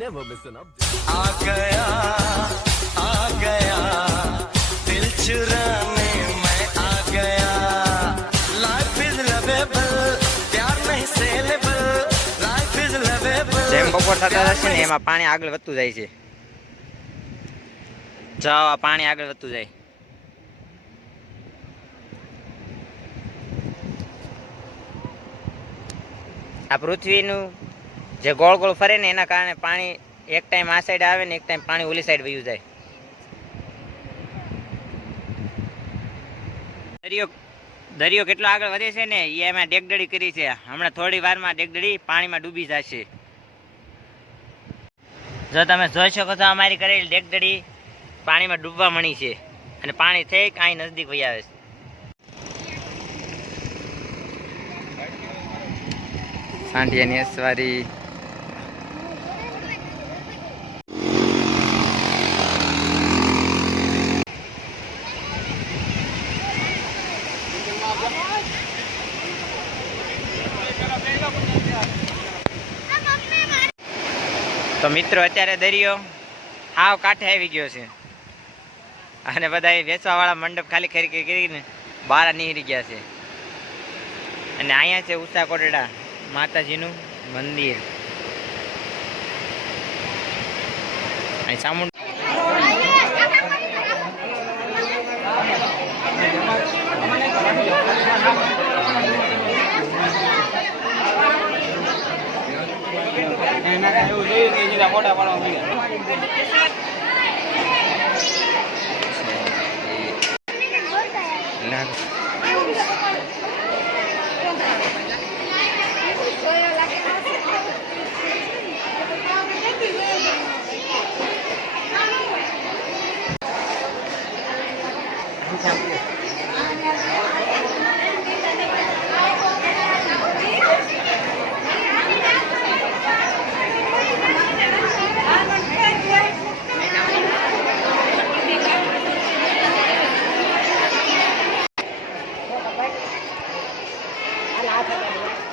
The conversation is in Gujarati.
Never miss an update. आ गया आ गया दिल चुराने मैं आ गया लाइफ इज लवेबल प्यार नहीं सेलेबल लाइफ इज लवेबल જેમ બપોર થતા જશે ને એમાં પાણી આગળ વધતું જાય છે જાઓ આ પાણી આગળ વધતું જાય આ પૃથ્વીનું જે ગોળ ગોળ ફરે ને એના કારણે પાણી એક ટાઈમ આ સાઈડ આવે ને એક ટાઈમ પાણી ઓલી સાઈડ વયું જાય. દરિયો દરિયો કેટલો આગળ વધે છે ને એ એમાં ડેગડડી કરી છે. હમણાં થોડી વારમાં ડેગડડી પાણીમાં ડૂબી જશે. જો તમે જોઈ શકો છો, અમારી કરેલી ડેગડડી પાણીમાં ડૂબવા મળી છે અને પાણી થઈ કાંઈ નજદીક વહી આવે છે. સાંઢિયાની અસવારી. તો મિત્રો, અત્યારે દરિયો હાવ કાંઠે આવી ગયો છે. અને બધા વેચવાવાળા મંડપ ખાલી ખરી કરીને બહાર નીકળી ગયા છે. અને અહીંયા છે ઉષા કોટડા, માતાજીનું મંદિર. અહીં સામુંડ એના કાંઈ એવું જોયું કે જરા ફોટા પાડવા મળ્યા Thank you. Alpha